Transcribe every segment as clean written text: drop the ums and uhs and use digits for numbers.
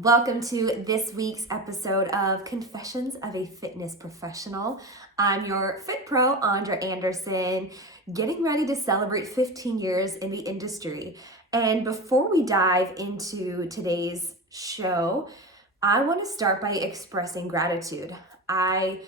Welcome to this week's episode of Confessions of a Fitness Professional. I'm your Fit Pro, Andra Anderson, getting ready to celebrate 15 years in the industry. And before we dive into today's show, I want to start by expressing gratitude. I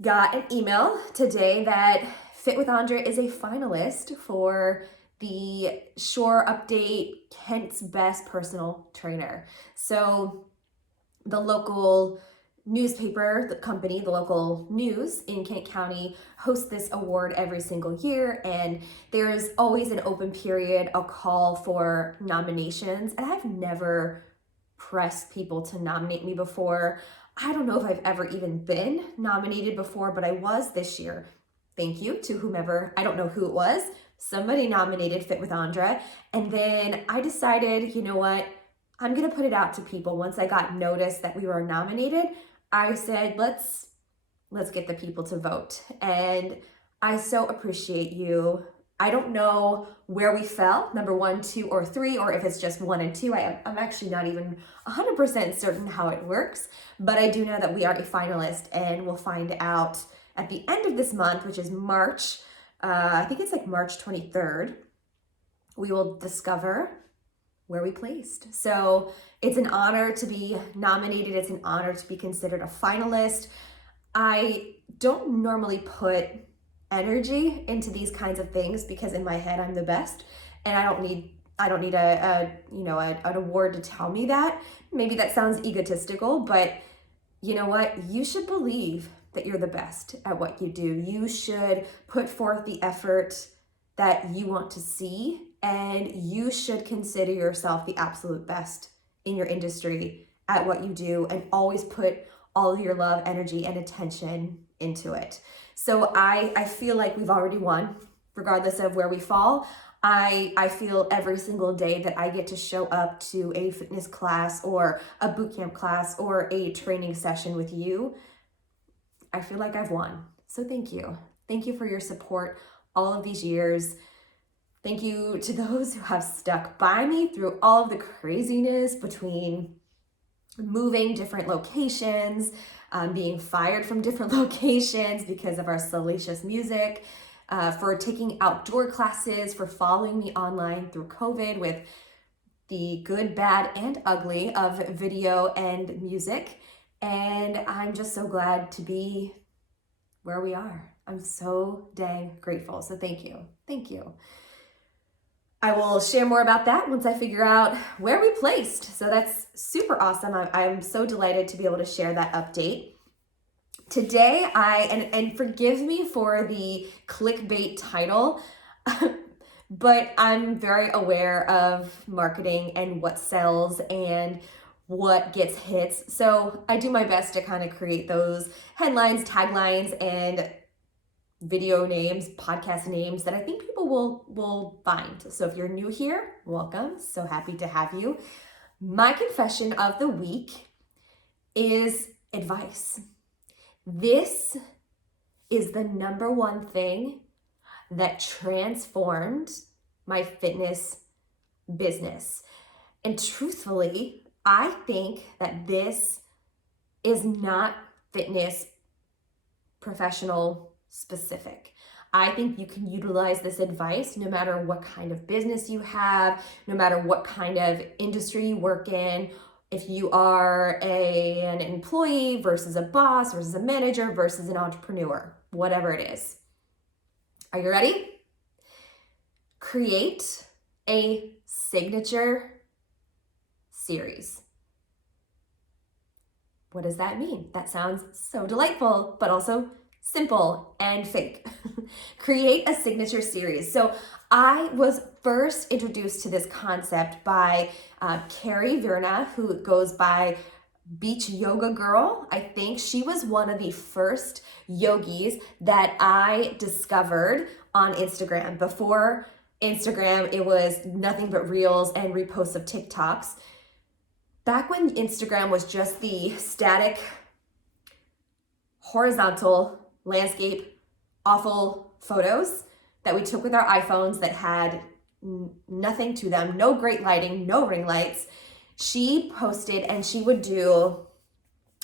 got an email today that Fit with Andra is a finalist for the Shore Update Kent's Best Personal Trainer. So the local newspaper, the company, the local news in Kent County hosts this award every single year, and there's always an open period, a call for nominations, and I've never pressed people to nominate me before. I don't know if I've ever even been nominated before, but I was this year. Thank you to whomever, I don't know who it was. Somebody nominated Fit with Andra, and then I decided, you know what, I'm gonna put it out to people. Once I got notice that we were nominated, I said, let's get the people to vote. And I so appreciate you. I don't know where we fell, number 1, 2, or 3, or if it's just 1 and 2. I'm actually not even 100% certain how it works, but I do know that we are a finalist, and we'll find out at the end of this month, which is March. I think it's like March 23rd, we will discover where we placed. So it's an honor to be nominated. It's an honor to be considered a finalist. I don't normally put energy into these kinds of things because in my head I'm the best, and I don't need an award to tell me that. Maybe that sounds egotistical, but you know what? You should believe that you're the best at what you do. You should put forth the effort that you want to see, and you should consider yourself the absolute best in your industry at what you do, and always put all of your love, energy, and attention into it. So I feel like we've already won, regardless of where we fall. I feel every single day that I get to show up to a fitness class or a boot camp class or a training session with you, I feel like I've won. So thank you. Thank you for your support all of these years. Thank you to those who have stuck by me through all of the craziness between moving different locations, being fired from different locations because of our salacious music, for taking outdoor classes, for following me online through COVID with the good, bad, and ugly of video and music. And I'm just so glad to be where we are. I'm so dang grateful. So thank you. Thank you. I will share more about that once I figure out where we placed. So that's super awesome. I'm so delighted to be able to share that update. Today, and forgive me for the clickbait title, but I'm very aware of marketing and what sells and what gets hits. So I do my best to kind of create those headlines, taglines, and video names, podcast names that I think people will find. So if you're new here, welcome. So happy to have you. My confession of the week is advice. This is the number one thing that transformed my fitness business. And truthfully, I think that this is not fitness professional specific. I think you can utilize this advice no matter what kind of business you have, no matter what kind of industry you work in. If you are an employee versus a boss versus a manager versus an entrepreneur, whatever it is. Are you ready? Create a signature series. What does that mean? That sounds so delightful, but also simple and fake. Create a signature series. So I was first introduced to this concept by Carrie Virna, who goes by Beach Yoga Girl. I think she was one of the first yogis that I discovered on Instagram. Before Instagram, it was nothing but reels and reposts of TikToks. Back when Instagram was just the static, horizontal landscape, awful photos that we took with our iPhones that had nothing to them, no great lighting, no ring lights. She posted, and she would do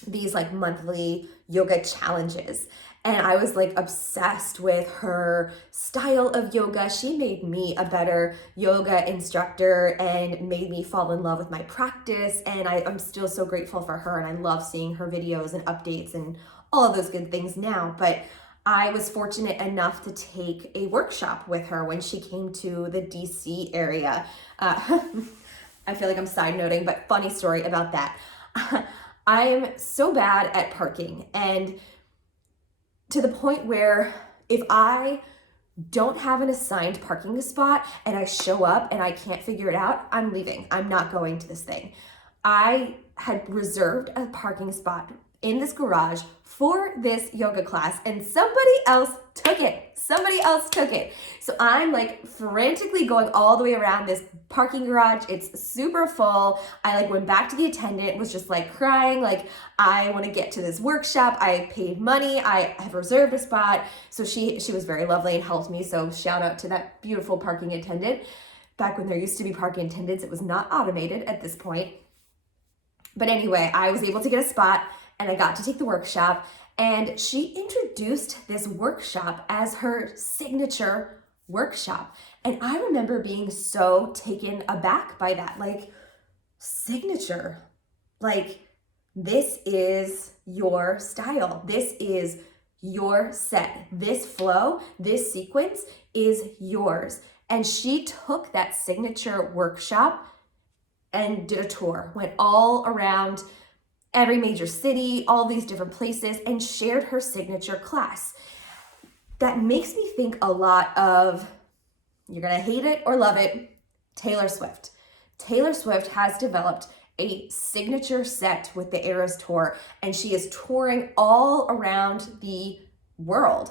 these like monthly yoga challenges. And I was like obsessed with her style of yoga. She made me a better yoga instructor and made me fall in love with my practice. And I'm still so grateful for her. And I love seeing her videos and updates and all of those good things now. But I was fortunate enough to take a workshop with her when she came to the DC area. I feel like I'm side noting, but funny story about that. I'm so bad at parking, and to the point where if I don't have an assigned parking spot and I show up and I can't figure it out, I'm leaving. I'm not going to this thing. I had reserved a parking spot in this garage for this yoga class, and somebody else took it. So I'm like frantically going all the way around this parking garage. It's super full. I like went back to the attendant, was just like crying, like, I want to get to this workshop. I paid money. I have reserved a spot. So she was very lovely and helped me. So shout out to that beautiful parking attendant. Back when there used to be parking attendants, it was not automated at this point. But anyway, I was able to get a spot and I got to take the workshop, and she introduced this workshop as her signature workshop. And I remember being so taken aback by that, like, signature, like, this is your style. This is your set. This flow, this sequence is yours. And she took that signature workshop and did a tour, went all around every major city, all these different places, and shared her signature class. That makes me think a lot of, you're gonna hate it or love it, Taylor Swift. Taylor Swift has developed a signature set with the Eras Tour, and she is touring all around the world.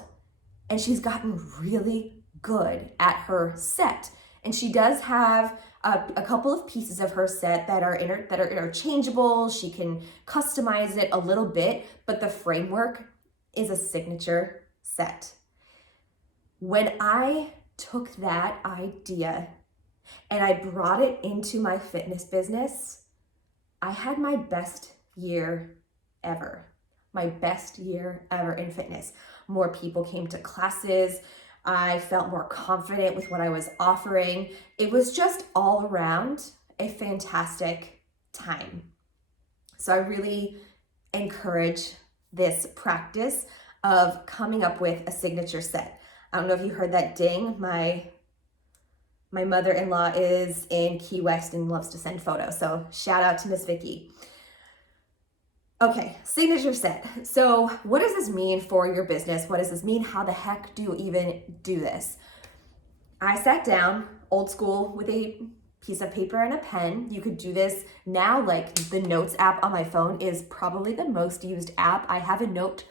And she's gotten really good at her set. And she does have a couple of pieces of her set that are interchangeable. She can customize it a little bit, but the framework is a signature set. When I took that idea and I brought it into my fitness business, I had my best year ever. My best year ever in fitness. More people came to classes. I felt more confident with what I was offering. It was just all around a fantastic time. So I really encourage this practice of coming up with a signature set. I don't know if you heard that ding. My mother-in-law is in Key West and loves to send photos. So shout out to Miss Vicky. Okay, signature set. So what does this mean for your business? What does this mean? How the heck do you even do this? I sat down, old school, with a piece of paper and a pen. You could do this now, like the Notes app on my phone is probably the most used app. I have a note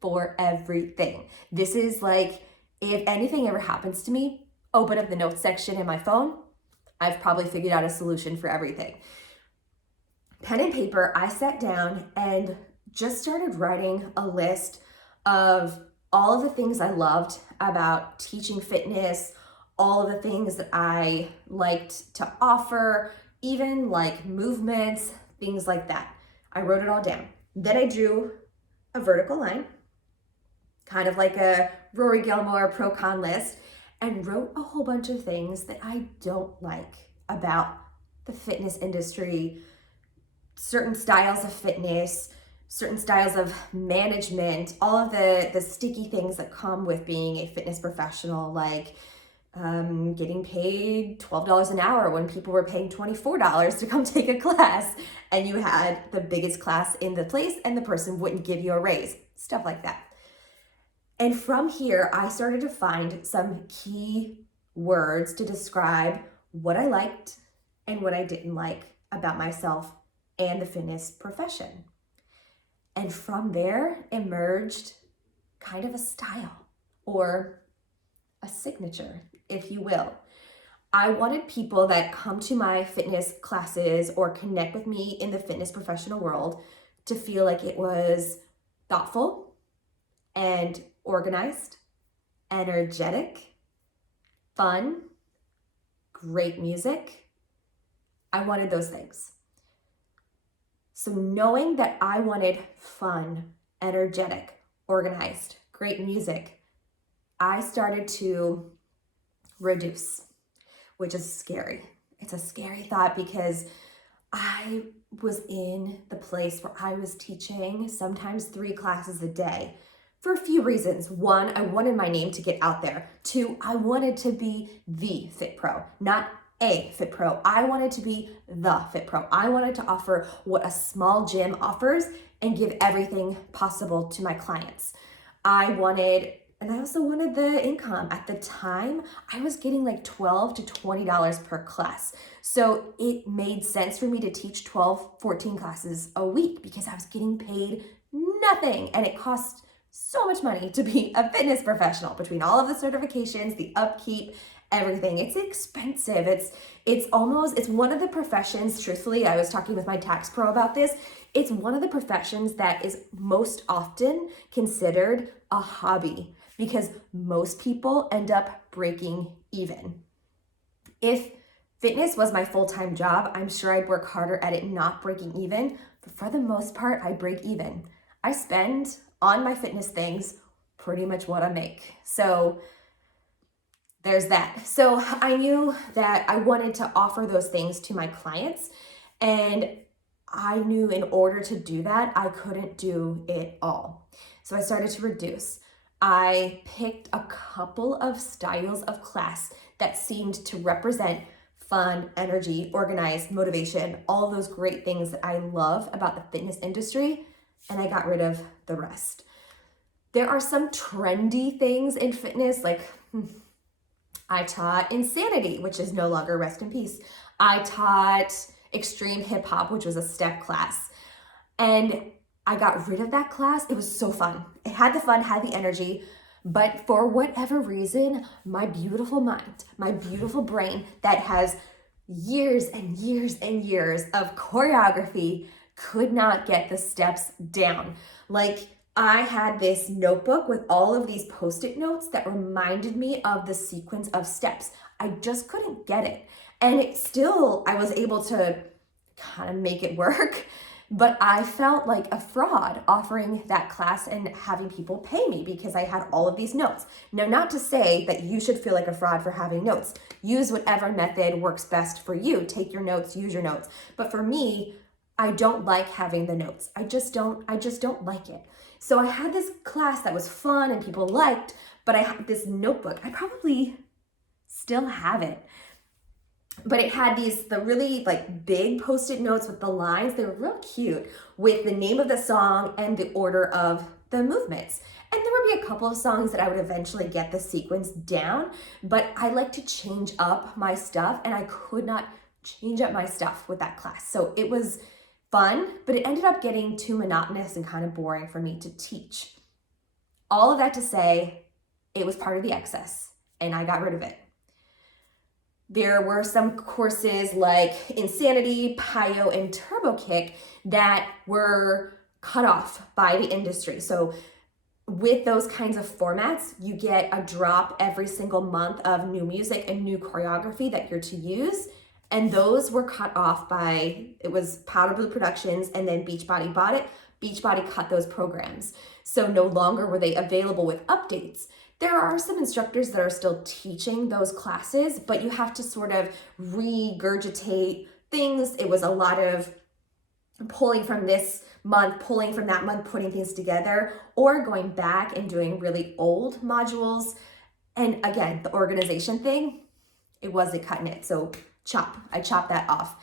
for everything. This is like, if anything ever happens to me, open up the notes section in my phone. I've probably figured out a solution for everything. Pen and paper, I sat down and just started writing a list of all of the things I loved about teaching fitness, all of the things that I liked to offer, even like movements, things like that. I wrote it all down. Then I drew a vertical line, kind of like a Rory Gilmore pro-con list, and wrote a whole bunch of things that I don't like about the fitness industry, certain styles of fitness, certain styles of management, all of the sticky things that come with being a fitness professional, like getting paid $12 an hour when people were paying $24 to come take a class, and you had the biggest class in the place and the person wouldn't give you a raise, stuff like that. And from here, I started to find some key words to describe what I liked and what I didn't like about myself and the fitness profession. And from there emerged kind of a style or a signature, if you will. I wanted people that come to my fitness classes or connect with me in the fitness professional world to feel like it was thoughtful and organized, energetic, fun, great music. I wanted those things. So knowing that I wanted fun, energetic, organized, great music, I started to reduce, which is scary. It's a scary thought because I was in the place where I was teaching sometimes 3 classes a day for a few reasons. 1, I wanted my name to get out there. 2, I wanted to be the Fit Pro, not a Fit Pro. I wanted to be the Fit Pro. I wanted to offer what a small gym offers and give everything possible to my clients. And I also wanted the income. At the time, I was getting like $12 to $20 per class. So it made sense for me to teach 12, 14 classes a week because I was getting paid nothing. And it cost so much money to be a fitness professional between all of the certifications, the upkeep, everything. It's expensive. It's one of the professions, truthfully, I was talking with my tax pro about this. It's one of the professions that is most often considered a hobby because most people end up breaking even. If fitness was my full-time job, I'm sure I'd work harder at it not breaking even, but for the most part, I break even. I spend on my fitness things pretty much what I make. So there's that. So I knew that I wanted to offer those things to my clients, and I knew in order to do that, I couldn't do it all. So I started to reduce. I picked a couple of styles of class that seemed to represent fun, energy, organized, motivation, all those great things that I love about the fitness industry, and I got rid of the rest. There are some trendy things in fitness, like I taught Insanity, which is no longer, rest in peace. I taught Extreme Hip Hop, which was a step class. And I got rid of that class. It was so fun. It had the fun, had the energy, but for whatever reason, my beautiful mind, my beautiful brain that has years and years and years of choreography could not get the steps down. Like, I had this notebook with all of these Post-it notes that reminded me of the sequence of steps. I just couldn't get it. And I was able to kind of make it work, but I felt like a fraud offering that class and having people pay me because I had all of these notes. Now, not to say that you should feel like a fraud for having notes. Use whatever method works best for you. Take your notes, use your notes. But for me, I don't like having the notes. I just don't like it. So I had this class that was fun and people liked, but I had this notebook. I probably still have it. But it had the really like big Post-it notes with the lines. They were real cute with the name of the song and the order of the movements. And there would be a couple of songs that I would eventually get the sequence down, but I like to change up my stuff and I could not change up my stuff with that class. So it was fun, but it ended up getting too monotonous and kind of boring for me to teach. All of that to say, it was part of the excess and I got rid of it. There were some courses like Insanity, PiYo, and TurboKick that were cut off by the industry. So with those kinds of formats, you get a drop every single month of new music and new choreography that you're to use. And those were cut off it was Powder Blue Productions, and then Beachbody bought it. Beachbody cut those programs. So no longer were they available with updates. There are some instructors that are still teaching those classes, but you have to sort of regurgitate things. It was a lot of pulling from this month, pulling from that month, putting things together, or going back and doing really old modules. And again, the organization thing, it wasn't cutting it. So I chopped that off.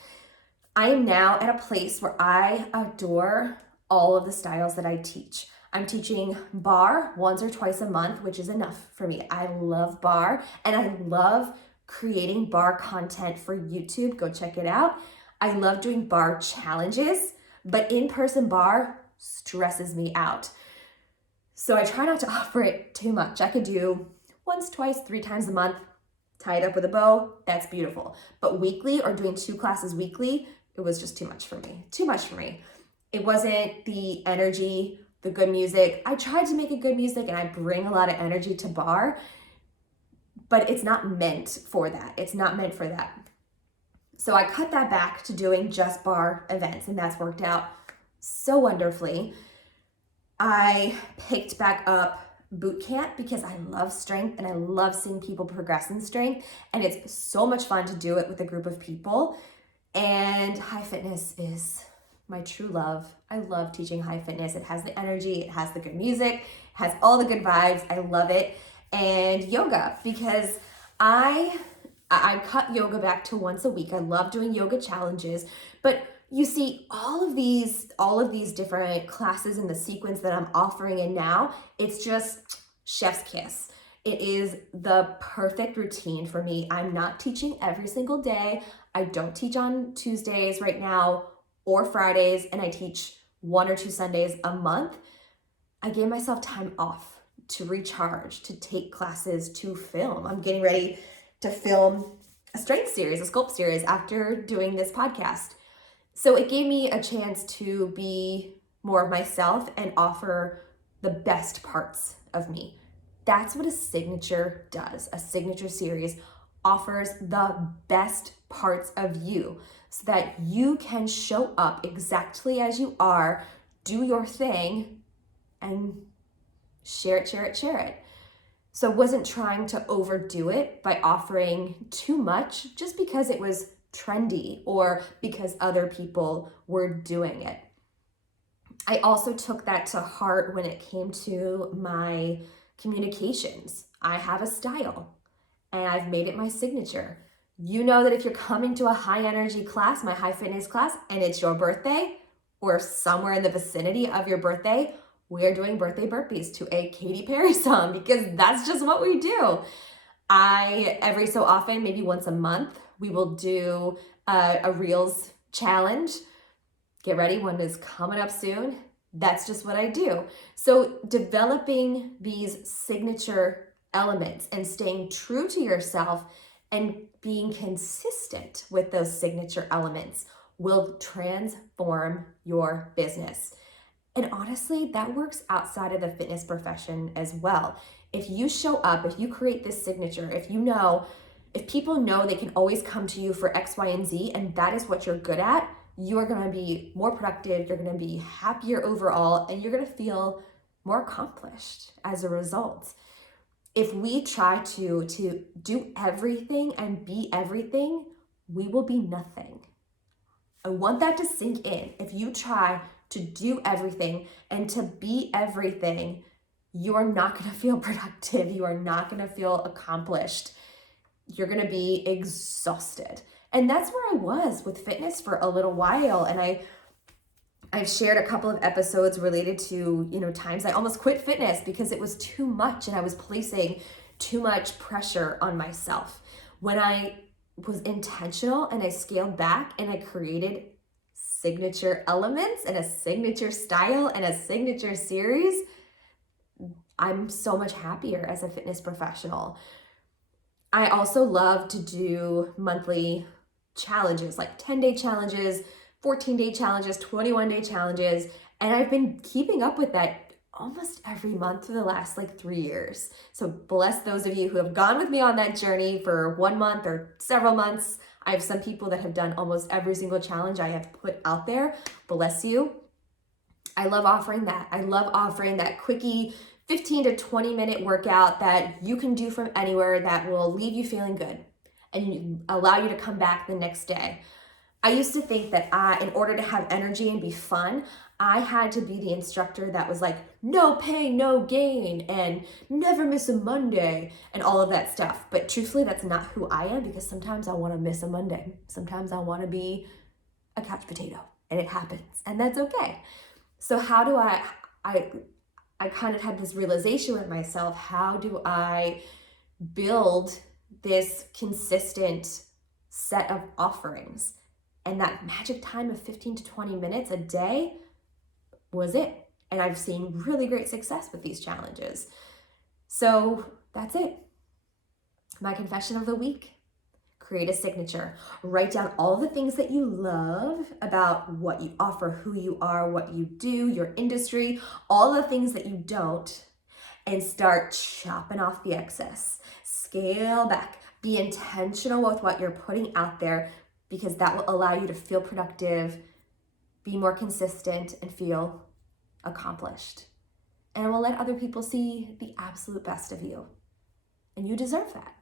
I am now at a place where I adore all of the styles that I teach. I'm teaching barre once or twice a month, which is enough for me. I love barre and I love creating barre content for YouTube. Go check it out. I love doing barre challenges, but in-person barre stresses me out. So I try not to offer it too much. I could do once, twice, 3 times a month, tie it up with a bow. That's beautiful. But weekly or doing 2 classes weekly, it was just too much for me. It wasn't the energy, the good music. I tried to make it good music and I bring a lot of energy to barre, but it's not meant for that. So I cut that back to doing just barre events, and that's worked out so wonderfully. I picked back up boot camp because I love strength and I love seeing people progress in strength. And it's so much fun to do it with a group of people. And high fitness is my true love. I love teaching high fitness. It has the energy, it has the good music, it has all the good vibes. I love it. And yoga, because I cut yoga back to once a week. I love doing yoga challenges, but you see all of these different classes in the sequence that I'm offering, and now it's just chef's kiss. It is the perfect routine for me. I'm not teaching every single day. I don't teach on Tuesdays right now or Fridays, and I teach 1 or 2 Sundays a month. I gave myself time off to recharge, to take classes, to film. I'm getting ready to film a strength series, a sculpt series after doing this podcast. So it gave me a chance to be more of myself and offer the best parts of me. That's what a signature does. A signature series offers the best parts of you so that you can show up exactly as you are, do your thing, and share it. So I wasn't trying to overdo it by offering too much just because it was trendy or because other people were doing it. I also took that to heart when it came to my communications. I have a style and I've made it my signature. You know that if you're coming to a high energy class, my high fitness class, and it's your birthday or somewhere in the vicinity of your birthday, we are doing birthday burpees to a Katy Perry song because that's just what we do. Every so often, maybe once a month, we will do a Reels challenge. Get ready, one is coming up soon. That's just what I do. So developing these signature elements and staying true to yourself and being consistent with those signature elements will transform your business. And honestly, that works outside of the fitness profession as well. If you show up, if you create this signature, if people know they can always come to you for X, Y, and Z, and that is what you're good at, you are gonna be more productive, you're gonna be happier overall, and you're gonna feel more accomplished as a result. If we try to do everything and be everything, we will be nothing. I want that to sink in. If you try to do everything and to be everything, you are not going to feel productive. You are not going to feel accomplished. You're going to be exhausted. And that's where I was with fitness for a little while. And I've shared a couple of episodes related to, times I almost quit fitness because it was too much and I was placing too much pressure on myself. When I was intentional and I scaled back and I created signature elements and a signature style and a signature series, I'm so much happier as a fitness professional. I also love to do monthly challenges, like 10-day challenges, 14-day challenges, 21-day challenges, and I've been keeping up with that almost every month for the last 3 years. So bless those of you who have gone with me on that journey for 1 month or several months. I have some people that have done almost every single challenge I have put out there. Bless you. I love offering that. I love offering that quickie 15 to 20 minute workout that you can do from anywhere that will leave you feeling good and allow you to come back the next day. I used to think that in order to have energy and be fun, I had to be the instructor that was like, no pain, no gain, and never miss a Monday, and all of that stuff. But truthfully, that's not who I am, because sometimes I want to miss a Monday. Sometimes I want to be a couch potato, and it happens, and that's okay. So how do I kind of had this realization with myself, how do I build this consistent set of offerings? And that magic time of 15 to 20 minutes a day was it. And I've seen really great success with these challenges. So that's it. My confession of the week: create a signature. Write down all the things that you love about what you offer, who you are, what you do, your industry, all the things that you don't, and start chopping off the excess. Scale back. Be intentional with what you're putting out there, because that will allow you to feel productive, be more consistent, and feel accomplished. And it will let other people see the absolute best of you. And you deserve that.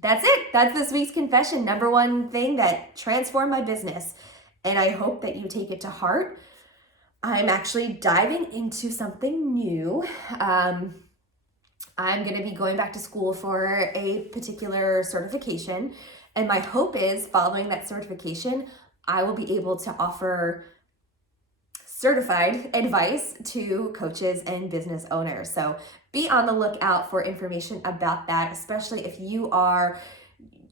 That's it. That's this week's confession. Number one thing that transformed my business. And I hope that you take it to heart. I'm actually diving into something new. I'm going to be going back to school for a particular certification. And my hope is, following that certification, I will be able to offer certified advice to coaches and business owners. So be on the lookout for information about that, especially if you are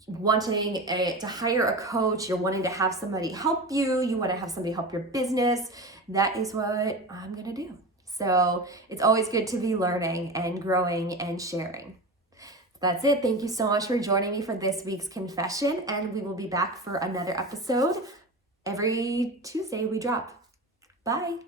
wanting to hire a coach, you're wanting to have somebody help you, you want to have somebody help your business. That is what I'm going to do. So it's always good to be learning and growing and sharing. That's it. Thank you so much for joining me for this week's confession, and we will be back for another episode every Tuesday we drop. Bye.